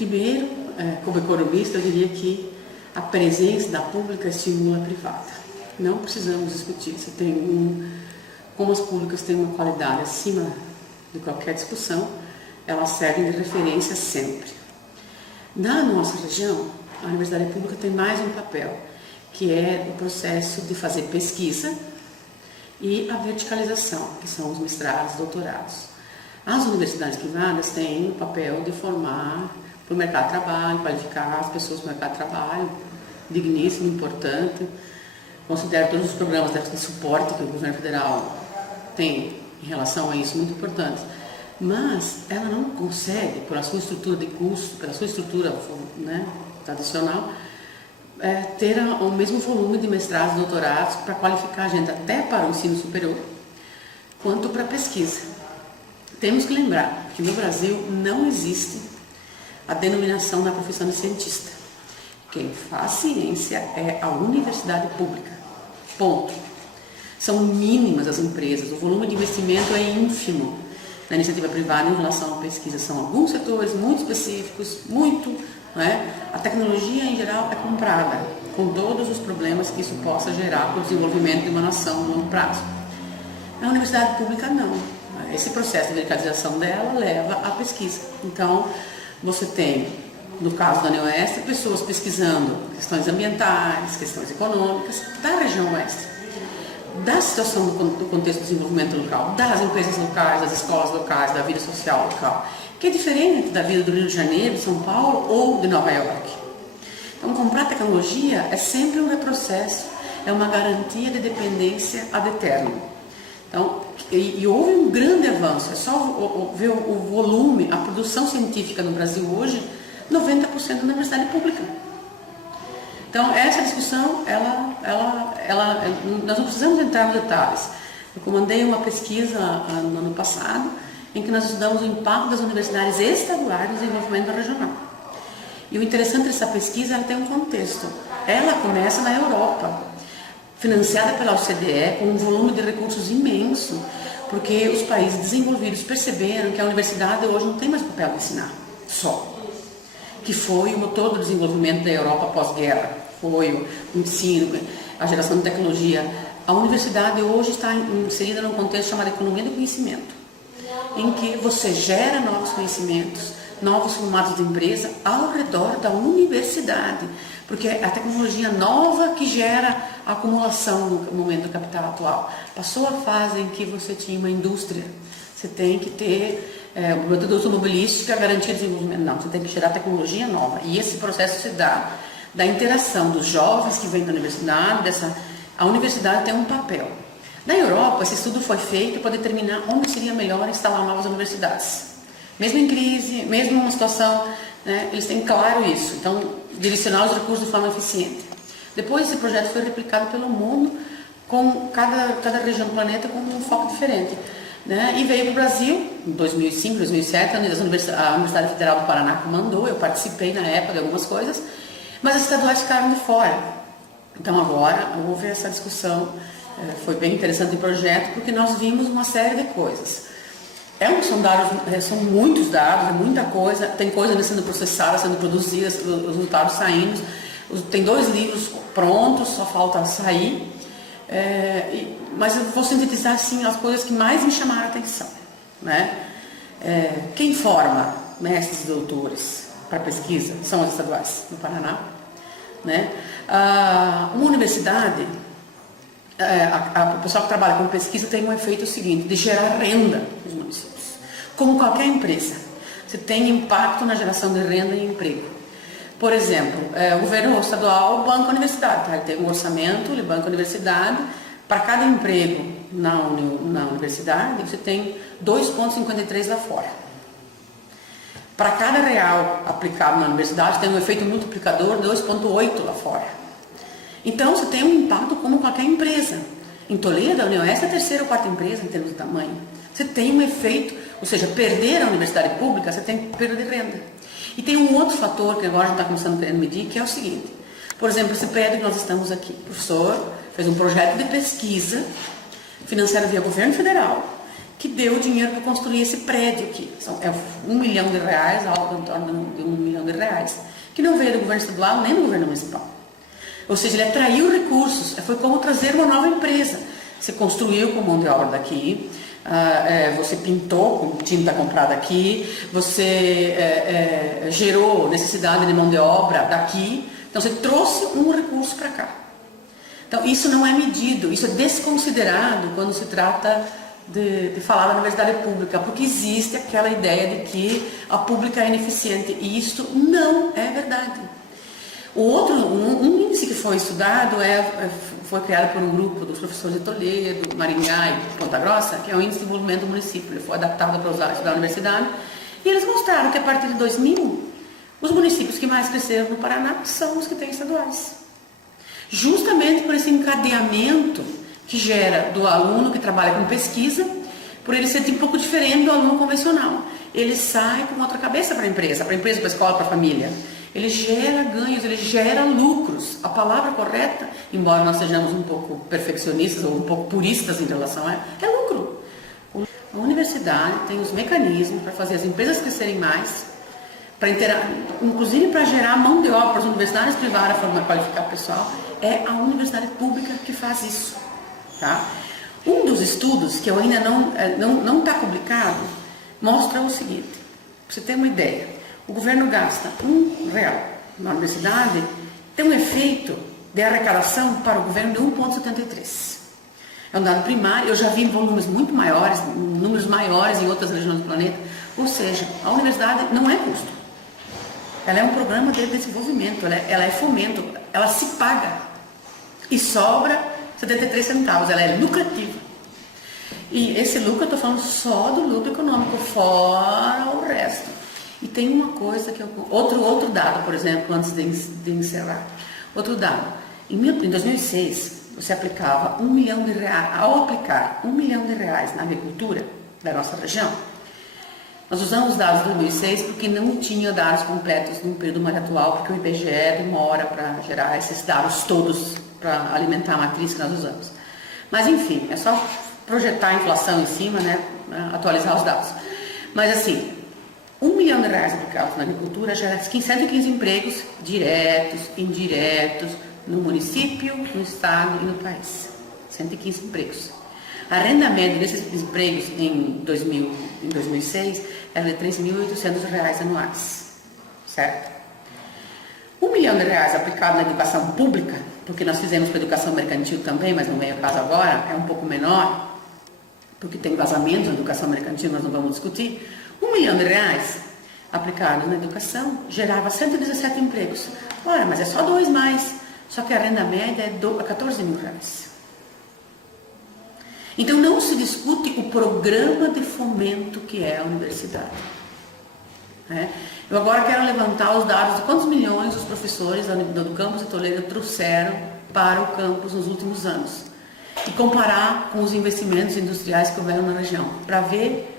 Primeiro, como economista, eu diria que a presença da pública estimula a privada. Não precisamos discutir se como as públicas têm uma qualidade acima de qualquer discussão, elas servem de referência sempre. Na nossa região, a universidade pública tem mais um papel, que é o processo de fazer pesquisa e a verticalização, que são os mestrados, doutorados. As universidades privadas têm o papel de formar para o mercado de trabalho, qualificar as pessoas para o mercado de trabalho, digníssimo, importante. Considero todos os programas de suporte que o governo federal tem em relação a isso muito importantes. Mas ela não consegue, pela sua estrutura de custo, pela sua estrutura, né, tradicional, ter o mesmo volume de mestrados e doutorados para qualificar a gente até para o ensino superior, quanto para a pesquisa. Temos que lembrar que no Brasil não existe a denominação da profissão de cientista. Quem faz ciência é a universidade pública. Ponto. São mínimas as empresas, o volume de investimento é ínfimo na iniciativa privada em relação à pesquisa. São alguns setores muito específicos, a tecnologia em geral é comprada, com todos os problemas que isso possa gerar para o desenvolvimento de uma nação no longo prazo. A universidade pública não. Esse processo de verticalização dela leva à pesquisa. Então, você tem, no caso da Neoeste, pessoas pesquisando questões ambientais, questões econômicas da região oeste, da situação do contexto do desenvolvimento local, das empresas locais, das escolas locais, da vida social local, que é diferente da vida do Rio de Janeiro, de São Paulo ou de Nova York. Então, comprar tecnologia é sempre um retrocesso, é uma garantia de dependência ad eternum. Então, e houve um grande avanço, é só ver o volume, a produção científica no Brasil hoje, 90% da universidade pública. Então, essa discussão, nós não precisamos entrar nos detalhes. Eu comandei uma pesquisa no ano passado, em que nós estudamos o impacto das universidades estaduais no desenvolvimento regional. E o interessante dessa pesquisa, ela tem um contexto. Ela começa na Europa, financiada pela OCDE, com um volume de recursos imenso, porque os países desenvolvidos perceberam que a universidade hoje não tem mais papel de ensinar, só. Que foi o motor do desenvolvimento da Europa pós-guerra, foi o ensino, a geração de tecnologia. A universidade hoje está inserida num contexto chamado economia do conhecimento, em que você gera novos conhecimentos, novos formatos de empresa ao redor da universidade, porque é a tecnologia nova que gera a acumulação no momento do capital atual. Passou a fase em que você tinha uma indústria, você tem que ter uma indústria automobilística garantir o desenvolvimento. Não, você tem que gerar tecnologia nova. E esse processo se dá da interação dos jovens que vêm da universidade, a universidade tem um papel. Na Europa, esse estudo foi feito para determinar onde seria melhor instalar novas universidades. Mesmo em crise, mesmo numa situação, eles têm claro isso. Então, direcionar os recursos de forma eficiente. Depois, esse projeto foi replicado pelo mundo, com cada região do planeta com um foco diferente. E veio para o Brasil, em 2005, 2007, a Universidade Federal do Paraná comandou, eu participei na época de algumas coisas, mas as estaduais ficaram de fora. Então, agora, houve essa discussão, foi bem interessante o projeto, porque nós vimos uma série de coisas. São dados, são muitos dados, é muita coisa, tem coisa sendo processada, sendo produzida, os resultados saindo. Tem 2 livros prontos, só falta sair. Mas eu vou sintetizar assim, as coisas que mais me chamaram a atenção. Quem forma mestres e doutores para pesquisa são as estaduais no Paraná. Uma universidade, o pessoal que trabalha com pesquisa tem um efeito seguinte, de gerar renda nos municípios. Como qualquer empresa, você tem impacto na geração de renda e emprego. Por exemplo, o governo estadual banca a universidade, ele tem um orçamento, ele banca a universidade. Para cada emprego na universidade, você tem 2,53 lá fora. Para cada real aplicado na universidade, tem um efeito multiplicador de 2,8 lá fora. Então, você tem um impacto como qualquer empresa. Em Toledo, a Neoeste é a 3ª ou 4ª empresa em termos de tamanho. Você tem um efeito, ou seja, perder a universidade pública, você tem perda de renda. E tem um outro fator que agora a gente está começando a querer medir, que é o seguinte. Por exemplo, esse prédio que nós estamos aqui, o professor fez um projeto de pesquisa financiado via governo federal, que deu o dinheiro para construir esse prédio aqui. É R$1 milhão, algo em torno de R$1 milhão, que não veio do governo estadual nem do governo municipal. Ou seja, ele atraiu recursos, foi como trazer uma nova empresa. Você construiu com mão de obra daqui, você pintou com tinta comprada aqui, você gerou necessidade de mão de obra daqui, então você trouxe um recurso para cá. Então isso não é medido, isso é desconsiderado quando se trata de falar da universidade pública, porque existe aquela ideia de que a pública é ineficiente, e isso não é verdade. Um índice que foi estudado foi criado por um grupo dos professores de Toledo, Maringá e Ponta Grossa, que é o índice de desenvolvimento do município. Ele foi adaptado para usar da universidade, e eles mostraram que a partir de 2000, os municípios que mais cresceram no Paraná são os que têm estaduais. Justamente por esse encadeamento que gera do aluno que trabalha com pesquisa, por ele ser um pouco diferente do aluno convencional. Ele sai com outra cabeça para a empresa, para a escola, para a família. Ele gera ganhos, ele gera lucros. A palavra correta, embora nós sejamos um pouco perfeccionistas ou um pouco puristas em relação a é lucro. A universidade tem os mecanismos para fazer as empresas crescerem mais, inclusive para gerar mão de obra para as universidades privadas, para qualificar o pessoal. É a universidade pública que faz isso. Tá? Um dos estudos, que eu ainda não está publicado, mostra o seguinte, para você ter uma ideia. O governo gasta R$1 na universidade, tem um efeito de arrecadação para o governo de 1,73. É um dado primário, eu já vi volumes muito maiores, números maiores em outras regiões do planeta. Ou seja, a universidade não é custo. Ela é um programa de desenvolvimento, ela é fomento, ela se paga e sobra 73 centavos, ela é lucrativa. E esse lucro, eu estou falando só do lucro econômico, fora o resto. E tem uma coisa que outro dado, por exemplo, antes de encerrar. Outro dado. Em 2006, você aplicava R$1 milhão. Ao aplicar R$1 milhão na agricultura da nossa região, nós usamos dados de 2006 porque não tinha dados completos no período mais atual, porque o IBGE demora para gerar esses dados todos para alimentar a matriz que nós usamos. Mas enfim, é só projetar a inflação em cima, né, atualizar os dados. Mas assim, R$1 milhão aplicados na agricultura gera 115 empregos diretos, indiretos, no município, no estado e no país. 115 empregos. A renda média desses empregos em 2006 era de R$3.800 anuais. Certo? R$1 milhão aplicado na educação pública, porque nós fizemos para a educação mercantil também, mas não vem ao caso agora, é um pouco menor, porque tem vazamentos na educação mercantil, nós não vamos discutir. R$1 milhão aplicado na educação gerava 117 empregos. Ora, mas é só 2 mais, só que a renda média é R$14.000. Então não se discute o programa de fomento que é a universidade. Eu agora quero levantar os dados de quantos milhões os professores do campus de Toledo trouxeram para o campus nos últimos anos. E comparar com os investimentos industriais que houveram na região, para ver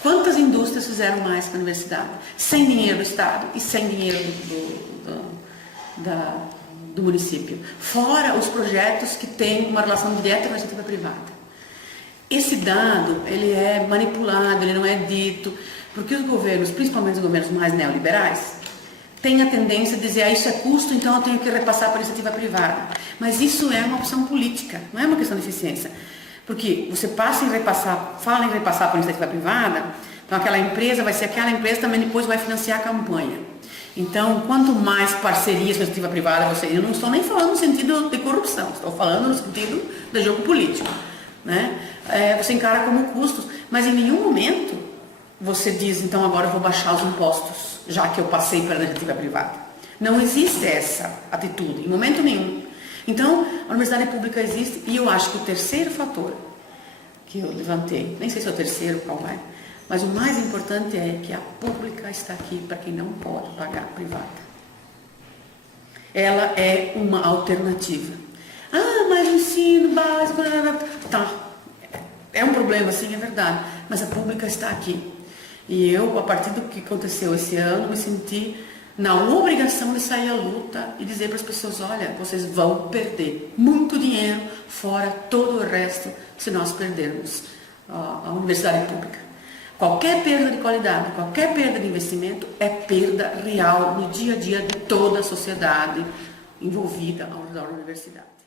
quantas indústrias fizeram mais que a universidade, sem dinheiro do Estado e sem dinheiro do município. Fora os projetos que têm uma relação direta com a iniciativa privada. Esse dado, ele é manipulado, ele não é dito, porque os governos, principalmente os governos mais neoliberais, têm a tendência de dizer, isso é custo, então eu tenho que repassar para a iniciativa privada. Mas isso é uma opção política, não é uma questão de eficiência. Porque você fala em repassar para a iniciativa privada, então aquela empresa vai ser aquela empresa também depois vai financiar a campanha. Então, quanto mais parcerias com a iniciativa privada eu não estou nem falando no sentido de corrupção, estou falando no sentido de jogo político. Né? Você encara como custos, mas em nenhum momento você diz, então agora eu vou baixar os impostos, já que eu passei para a iniciativa privada. Não existe essa atitude, em momento nenhum. Então, a universidade pública existe, e eu acho que o terceiro fator que eu levantei, nem sei se é o terceiro, qual é, mas o mais importante é que a pública está aqui para quem não pode pagar a privada. Ela é uma alternativa. Ah, mas o ensino básico... Tá, é um problema, sim, é verdade, mas a pública está aqui. E eu, a partir do que aconteceu esse ano, me senti na obrigação de sair à luta e dizer para as pessoas, olha, vocês vão perder muito dinheiro, fora todo o resto, se nós perdermos a universidade pública. Qualquer perda de qualidade, qualquer perda de investimento é perda real no dia a dia de toda a sociedade envolvida ao redor da universidade.